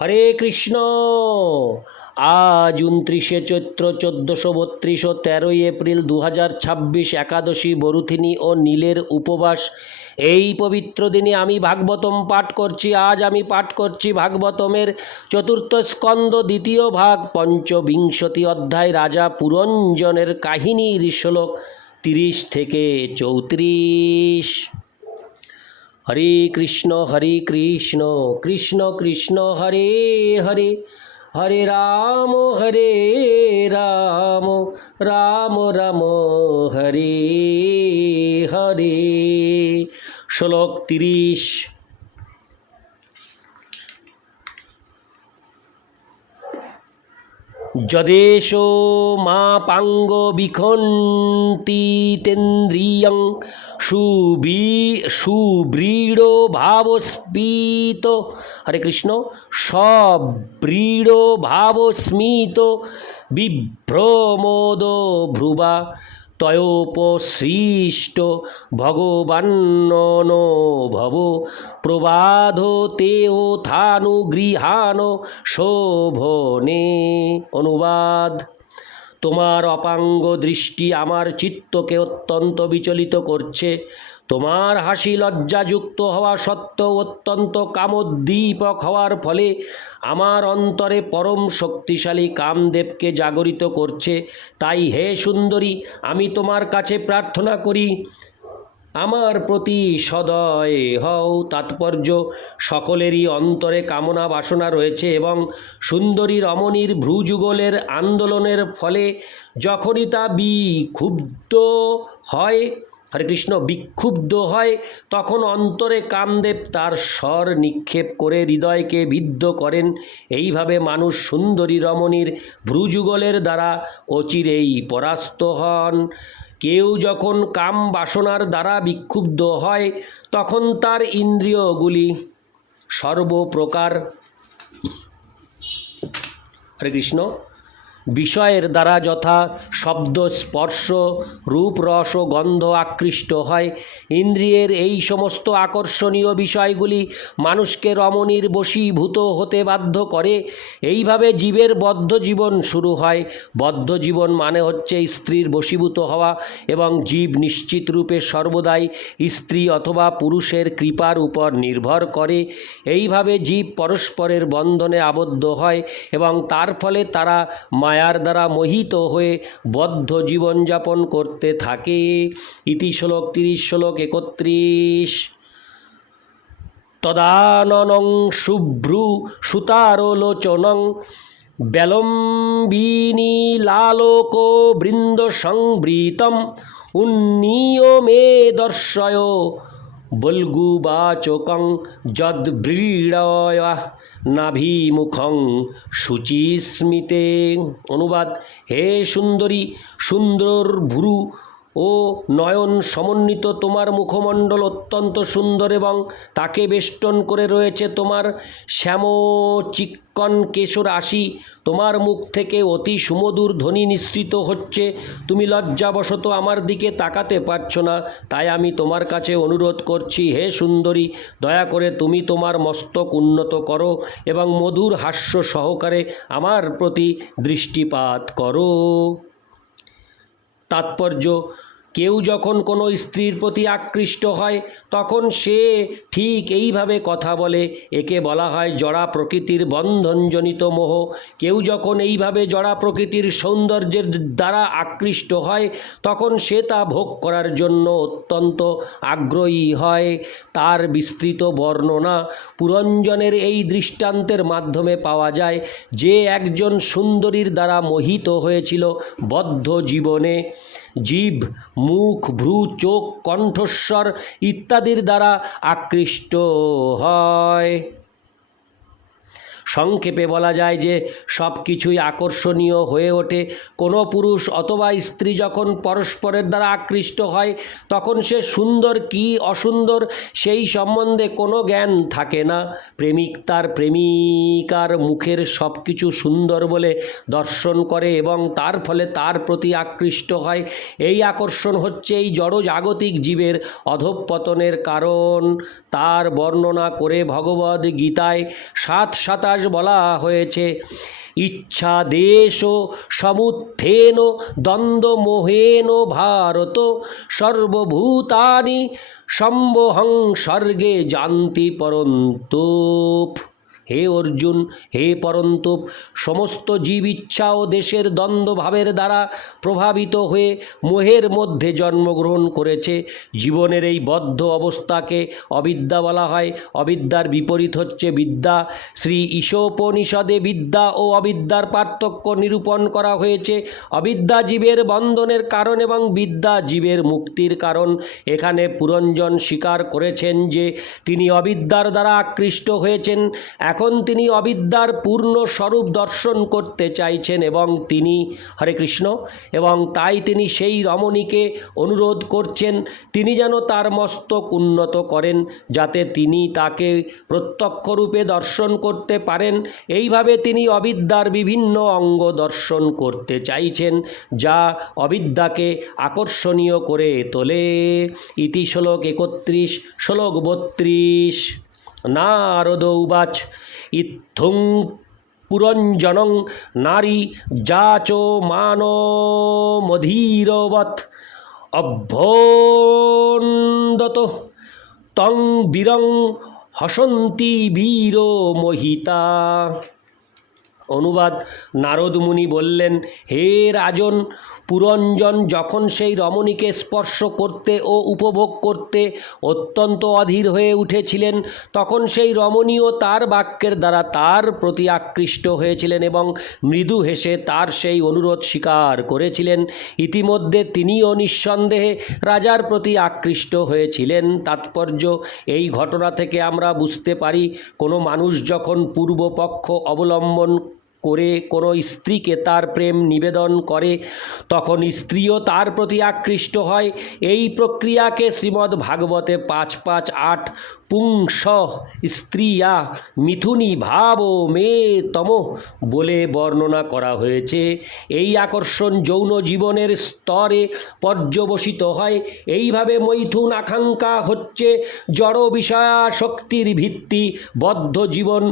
হরে কৃষ্ণ। আজ 29শে চৈত্র 1432 ও 13ই এপ্রিল 2026 একাদশী বরুথিনী ও নীলের উপবাস। এই পবিত্র দিনে আমি ভাগবতম পাঠ করছি। আজ আমি পাঠ করছি ভাগবতমের চতুর্থ স্কন্দ দ্বিতীয় ভাগ পঞ্চবিংশতি অধ্যায় রাজা পুরঞ্জনের কাহিনীর শ্লোক 30 থেকে 34। হরে কৃষ্ণ কৃষ্ণ কৃষ্ণ হরে হরে, হরে রাম রাম রাম হরে হরে। শ্লোক 30। যদেশো মা পাঙ্গ বিখণ্ডিতেন্দ্রিয়ং সুব্রীড় ভাবস্মিত। হরে কৃষ্ণ। সব্রীড় ভাবস্মিত বিভ্রমোদ ভ্রুবা তয়োপসৃষ্ট ভগবান্ন ভব প্রবাধ তেওথানুগৃহান শোভনে। অনুবাদ। তোমার অপাঙ্গ দৃষ্টি আমার চিত্তকে অত্যন্ত বিচলিত করছে। তোমার হাসি লজ্জাযুক্ত হওয়া সত্ত্বেও অত্যন্ত কামোদ্দীপক হওয়ার ফলে আমার অন্তরে পরম শক্তিশালী কামদেবকে জাগরিত করছে। তাই হে সুন্দরী, আমি তোমার কাছে প্রার্থনা করি, আমার প্রতি সদয় হও। তাৎপর্য: সকলেরই অন্তরে কামনা বাসনা রয়েছে এবং সুন্দরী রমণীর ভ্রুযুগলের আন্দোলনের ফলে যখনই তা বিক্ষুব্ধ হয়, হরে কৃষ্ণ, বিক্ষুব্ধ হয়, তখন অন্তরে কামদেব তার স্বর নিক্ষেপ করে হৃদয়কে বিদ্ধ করেন। এইভাবে মানুষ সুন্দরী রমণীর ভ্রুযুগলের দ্বারা অচিরেই পরাস্ত হন। কেউ যখন কাম বাসনার দ্বারা বিক্ষুব্ধ হয়, তখন তার ইন্দ্রিয়গুলি সর্বপ্রকার, হরে কৃষ্ণ, বিষয়ের দ্বারা যথা শব্দ, স্পর্শ, রূপ, রস ও গন্ধ আকৃষ্ট হয়। ইন্দ্রিয়ের এই সমস্ত আকর্ষণীয় বিষয়গুলি মানুষকে রমণীর বশীভূত হতে বাধ্য করে। এইভাবে জীবের বদ্ধ জীবন শুরু হয়। বদ্ধ জীবন মানে হচ্ছে স্ত্রীর বশীভূত হওয়া, এবং জীব নিশ্চিত রূপে সর্বদাই স্ত্রী অথবা পুরুষের কৃপার উপর নির্ভর করে। এইভাবে জীব পরস্পরের বন্ধনে আবদ্ধ হয় এবং তার ফলে তারা মায়ার দ্বারা মোহিত হয়ে বদ্ধ জীবনযাপন করতে থাকে। ইতি শ্লোক 30। শ্লোক 31। তদাননং শুভ্রু সুতারলোচনং বেলম্বিনী লালোক বৃন্দ সংবৃতম উন্নীয় মে দর্শয় বল্গুবাচকং যদ্ব্রীড়য় নাভিমুখং শুচিস্মিতে। অনুবাদ। হে সুন্দরী, সুন্দর ভ্রু ও নয়ন সমন্বিত তোমার মুখমণ্ডল অত্যন্ত সুন্দর এবং তাকে বেষ্টন করে রয়েছে তোমার শ্যামচিক্কণ কেশরাশি। তোমার মুখ থেকে অতি সুমধুর ধ্বনি নিঃসৃত হচ্ছে। তুমি লজ্জাবশত আমার দিকে তাকাতে পারছো না, তাই আমি তোমার কাছে অনুরোধ করছি, হে সুন্দরী, দয়া করে তুমি তোমার মস্তক উন্নত করো এবং মধুর হাস্য সহকারে আমার প্রতি দৃষ্টিপাত করো। তাৎপর্য: কেউ যখন কোনো স্ত্রীর প্রতি আকৃষ্ট হয়, তখন সে ঠিক এইভাবে কথা বলে। একে বলা হয় জড়া প্রকৃতির বন্ধনজনিত মোহ। কেউ যখন এইভাবে জড়া প্রকৃতির সৌন্দর্যের দ্বারা আকৃষ্ট হয়, তখন সে তা ভোগ করার জন্য অত্যন্ত আগ্রহী হয়। তার বিস্তৃত বর্ণনা পুরঞ্জনের এই দৃষ্টান্তের মাধ্যমে পাওয়া যায়, যে একজন সুন্দরীর দ্বারা মোহিত হয়েছিল বদ্ধ জীবনে। জীব, মুখ, ভ্রু, চোখ, কণ্ঠস্বর ইত্যাদির দ্বারা আকৃষ্ট হয়। সংক্ষেপে বলা যায় যে সব কিছুই আকর্ষণীয় হয়ে ওঠে। কোনো পুরুষ অথবা স্ত্রী যখন পরস্পরের দ্বারা আকৃষ্ট হয়, তখন সে সুন্দর কি অসুন্দর সেই সম্বন্ধে কোনো জ্ঞান থাকে না। প্রেমিক তার প্রেমিকার মুখের সব কিছু সুন্দর বলে দর্শন করে এবং তার ফলে তার প্রতি আকৃষ্ট হয়। এই আকর্ষণ হচ্ছে এই জড়জাগতিক জীবের অধঃপতনের কারণ। তার বর্ণনা করে ভগবদ্গীতায় 7-27 ইতিহাস বলা হয়েছে। ইচ্ছা দেশ সমুত্থেন দ্বন্দ্ব মোহেন ভারত সর্বভূতানি সম্বহং স্বর্গে যান্তি পরন্তপ। হে অর্জুন, হে পরন্তপ, সমস্ত জীব ইচ্ছা ও দেশের দ্বন্দ্বভাবের দ্বারা প্রভাবিত হয়ে মোহের মধ্যে জন্মগ্রহণ করেছে। জীবনের এই বদ্ধ অবস্থাকে অবিদ্যা বলা হয়। অবিদ্যার বিপরীত হচ্ছে বিদ্যা। শ্রী ঈশোপনিষদে বিদ্যা ও অবিদ্যার পার্থক্য নিরূপণ করা হয়েছে। অবিদ্যা জীবের বন্ধনের কারণ এবং বিদ্যা জীবের মুক্তির কারণ। এখানে পুরঞ্জন স্বীকার করেছেন যে তিনি অবিদ্যার দ্বারা আকৃষ্ট হয়েছেন। এখন তিনি অবিদ্যার পূর্ণ স্বরূপ দর্শন করতে চাইছেন এবং তিনি হরে কৃষ্ণ এবং তাই তিনি সেই রমণীকে অনুরোধ করছেন তিনি যেন তার মস্তক উন্নত করেন যাতে তিনি তাকে প্রত্যক্ষ রূপে দর্শন করতে পারেন। এইভাবে তিনি অবিদ্যার বিভিন্ন অঙ্গ দর্শন করতে চাইছেন যা অবিদ্যাকে আকর্ষণীয় করে তোলে। ইতি শ্লোক 31, শ্লোক 32। নারদ উবাচ ইত্থং পুরঞ্জনং নারী যাচমানমধীরবৎ অভ্যন্দত তং বীরং হসন্তি বীর মোহিতা। অনুবাদ: নারদ মুনি বললেন, হে রাজন, পুরঞ্জন যখন সেই রমণীকে স্পর্শ করতে ও উপভোগ করতে অত্যন্ত অধীর হয়ে উঠেছিলেন তখন সেই রমণীও তার বাক্যের দ্বারা তার প্রতি আকৃষ্ট হয়েছিলেন এবং মৃদু হেসে তার সেই অনুরোধ স্বীকার করেছিলেন। ইতিমধ্যে তিনিও নিঃসন্দেহে রাজার প্রতি আকৃষ্ট হয়েছিলেন। তাৎপর্য: এই ঘটনা থেকে আমরা বুঝতে পারি কোনো মানুষ যখন পূর্বপক্ষ অবলম্বন করে কোনো স্ত্রীকে তার প্রেম নিবেদন করে তখন স্ত্রীও তার প্রতি আকৃষ্ট হয়। এই প্রক্রিয়াকে শ্রীমদ্ ভাগবতে 5.5.8 পুংস স্ত্রিয়া মিথুনি ভাব মে তম বলে বর্ণনা করা হয়েছে। এই আকর্ষণ যৌন জীবনের স্তরে পর্যবসিত হয়। এইভাবে মৈথুন আকাঙ্ক্ষা হচ্ছে জড় বিষয়াসক্তির ভিত্তি। বদ্ধ জীবন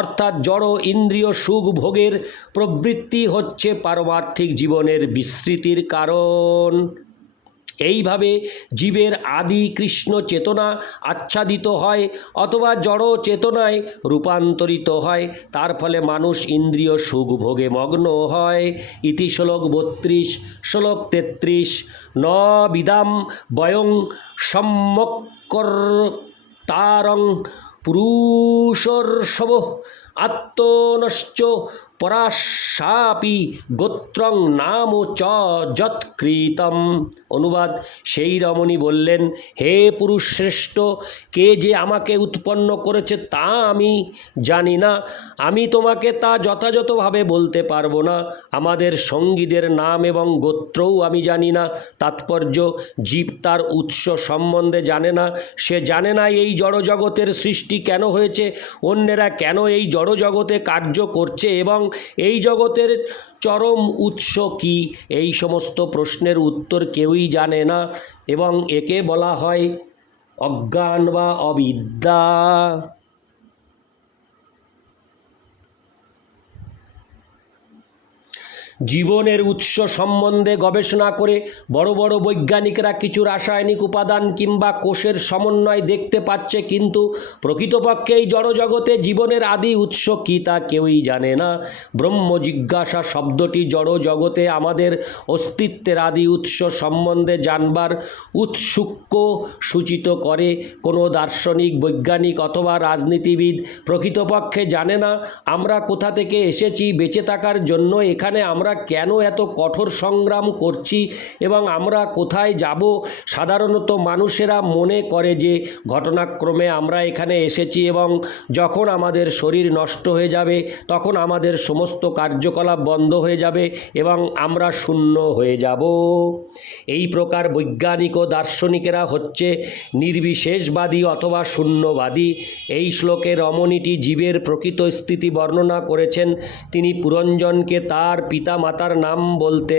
অর্থাৎ জড় ইন্দ্রিয় সুখ ভোগের প্রবৃত্তি হচ্ছে পারমার্থিক জীবনের বিস্মৃতির কারণ। এইভাবে জীবের আদি কৃষ্ণ চেতনা আচ্ছাদিত হয় অথবা জড় চেতনায় রূপান্তরিত হয়। তার ফলে মানুষ ইন্দ্রিয় সুখ ভোগে মগ্ন হয়। ইতি শ্লোক 32, শ্লোক 33। ন বিদাম বয়ং সম্যক্কর্তারং পুরুষর্ষব আত্মনশ্চ পরাশাপি গোত্রং নাম চ যৎকৃতম। অনুবাদ: সেই রমণী বললেন, হে পুরুষ শ্রেষ্ঠ, কে যে আমাকে উৎপন্ন করেছে তা আমি জানি না। আমি তোমাকে তা যথাযথভাবে বলতে পারবো না। আমাদের সঙ্গীদের নাম এবং গোত্রও আমি জানি না। তাৎপর্য: জীব তার উৎস সম্বন্ধে জানে না। সে জানে না এই জড়জগতের সৃষ্টি কেন হয়েছে, অন্যেরা কেন এই জড়জগতে কার্য করছে এবং এই জগতের চরম উৎস কি। এই সমস্ত প্রশ্নের উত্তর কেউই জানে না এবং একে বলা হয় অজ্ঞান বা অবিদ্যা। জীবনের উৎস সম্বন্ধে গবেষণা করে বড় বড় বৈজ্ঞানিকরা কিছু রাসায়নিক উপাদান কিংবা কোষের সমন্বয় দেখতে পাচ্ছে, কিন্তু প্রকৃতপক্ষে এই জড়জগতে জীবনের আদি উৎস কী তা কেউই জানে না। ব্রহ্ম জিজ্ঞাসা শব্দটি জড়জগতে আমাদের অস্তিত্বের আদি উৎস সম্বন্ধে জানবার উৎসুক্য সূচিত করে। কোনো দার্শনিক, বৈজ্ঞানিক অথবা রাজনীতিবিদ প্রকৃতপক্ষে জানে না আমরা কোথা থেকে এসেছি, বেঁচে থাকার জন্য এখানে আমরা কেন এত কঠোর সংগ্রাম করছি এবং আমরা কোথায় যাব। সাধারণত মানুষেরা মনে করে যে ঘটনাক্রমে আমরা এখানে এসেছি এবং যখন আমাদের শরীর নষ্ট হয়ে যাবে তখন আমাদের সমস্ত কার্যকলাপ বন্ধ হয়ে যাবে এবং আমরা শূন্য হয়ে যাব। এই প্রকার বৈজ্ঞানিক ও দার্শনিকেরা হচ্ছে নির্বিশেষবাদী অথবা শূন্যবাদী। এই শ্লোকে রমণীটি জীবের প্রকৃত স্থিতি বর্ণনা করেছেন। তিনি পুরঞ্জনকে তার পিতা মাতার নাম বলতে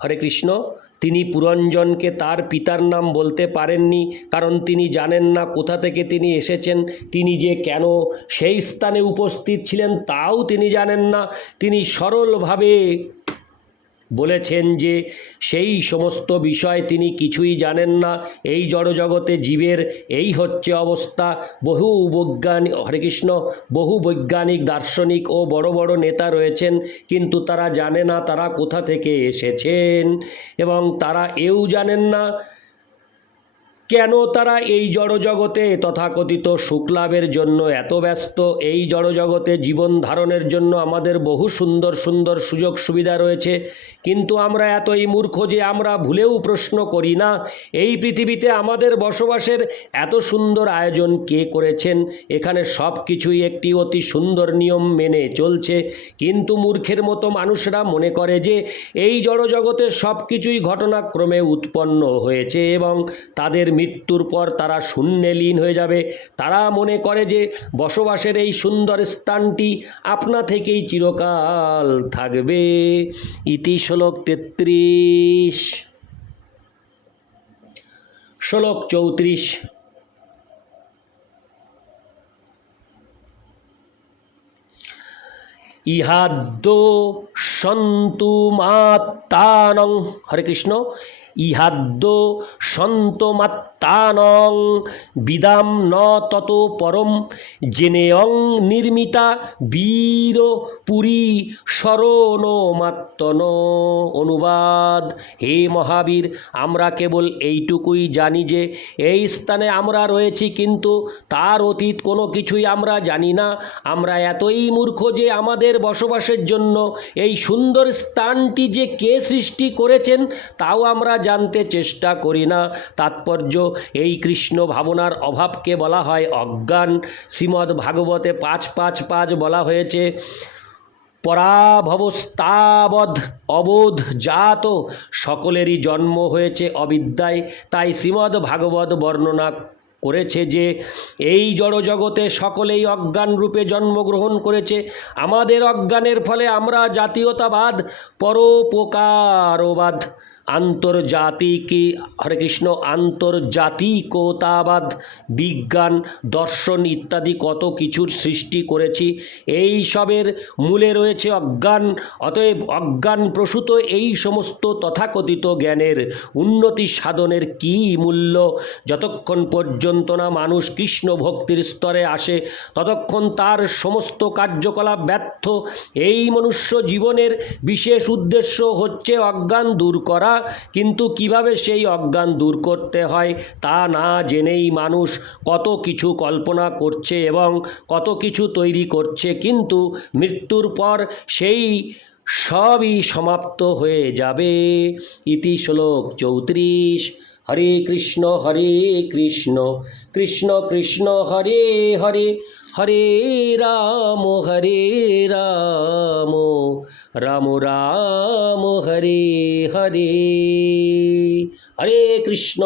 হরে কৃষ্ণ তিনি পুরঞ্জনকে তার পিতার নাম বলতে পারেননি, কারণ তিনি জানেন না কোথা থেকে তিনি এসেছেন, তিনি যে কেন সেই স্থানে উপস্থিত ছিলেন তাও তিনি জানেন না। তিনি সরলভাবে বলেছেন যে সেই সমস্ত বিষয় তিনি কিছুই জানেন না। এই জড়জগতে জীবের এই হচ্ছে অবস্থা। বহু বৈজ্ঞানিক, হরে কৃষ্ণ, বহু বৈজ্ঞানিক, দার্শনিক ও বড় বড় নেতা রয়েছেন, কিন্তু তারা জানে না তারা কোথা থেকে এসেছেন, এবং তারা এও জানেন না কেন তারা এই জড়জগতে তথাকথিত সুখলাভের জন্য এত ব্যস্ত। এই জড়জগতে জীবন ধারণের জন্য আমাদের বহু সুন্দর সুন্দর সুযোগ সুবিধা রয়েছে, কিন্তু আমরা এতই মূর্খ যে আমরা ভুলেও প্রশ্ন করি না এই পৃথিবীতে আমাদের বসবাসের এত সুন্দর আয়োজন কে করেছেন। এখানে সব কিছুই একটি অতি সুন্দর নিয়ম মেনে চলছে, কিন্তু মূর্খের মতো মানুষরা মনে করে যে এই জড়জগতে সব কিছুই ঘটনাক্রমে উৎপন্ন হয়েছে এবং তাদের মৃত্যুর পর তারা শূন্যে লীন হয়ে যাবে। তারা মনে করে যে বসবাসের এই সুন্দর স্থানটি আপনা থেকেই চিরকাল থাকবে। ইতি শ্লোক 33। শ্লোক 34। ইহাদ্য সন্তু মাত্তানং, হরে কৃষ্ণ, ইহাদ্য সন্তমাত্তানং বিদাম ন তত পরম জেনেয়ং নির্মিতা বীর পুরী শরণমাত্তন। অনুবাদ: হে মহাবীর, আমরা কেবল এইটুকুই জানি যে এই স্থানে আমরা রয়েছি, কিন্তু তার অতীত কোনো কিছুই আমরা জানি না। আমরা এতই মূর্খ যে আমাদের বসবাসের জন্য এই সুন্দর স্থানটি যে কে সৃষ্টি করেছেন তাও আমরা জানতে চেষ্টা করি না। তাৎপর্য: এই কৃষ্ণ ভাবনার অভাবকে বলা হয় অজ্ঞান। শ্রীমদ্ ভাগবতে 5:5:5 বলা হয়েছে, পরাভবস্তাবৎ অবোধ জাত, সকলেরই জন্ম হয়েছে অবিদ্যায়। তাই শ্রীমদ্ ভাগবত বর্ণনা করেছে যে এই জড়জগতে সকলেই অজ্ঞান রূপে জন্মগ্রহণ করেছে। আমাদের অজ্ঞানের ফলে আমরা জাতীয়তাবাদ, পরোপকারবাদ, আন্তর্জাতিক, হরে কৃষ্ণ, আন্তর্জাতিকতাবাদ, বিজ্ঞান, দর্শন ইত্যাদি কত কিছুর সৃষ্টি করেছি। এই সবের মূলে রয়েছে অজ্ঞান। অতএব অজ্ঞান প্রসূত এই সমস্ত তথাকথিত জ্ঞানের উন্নতি সাধনের কী মূল্য? যতক্ষণ পর্যন্ত না মানুষ কৃষ্ণ ভক্তির স্তরে আসে ততক্ষণ তার সমস্ত কার্যকলাপ ব্যর্থ। এই মনুষ্য জীবনের বিশেষ উদ্দেশ্য হচ্ছে অজ্ঞান দূর করা, কিন্তু কিভাবে সেই অজ্ঞান দূর করতে হয় তা না জেনেই মানুষ কত কিছু কল্পনা করছে এবং কত কিছু তৈরি করছে, কিন্তু মৃত্যুর পর সেই সবই সমাপ্ত হয়ে যাবে। ইতি শ্লোক 34। হরে কৃষ্ণ কৃষ্ণ কৃষ্ণ হরে হরে, হরে রাম রাম রাম হরে হরে। হরে কৃষ্ণ।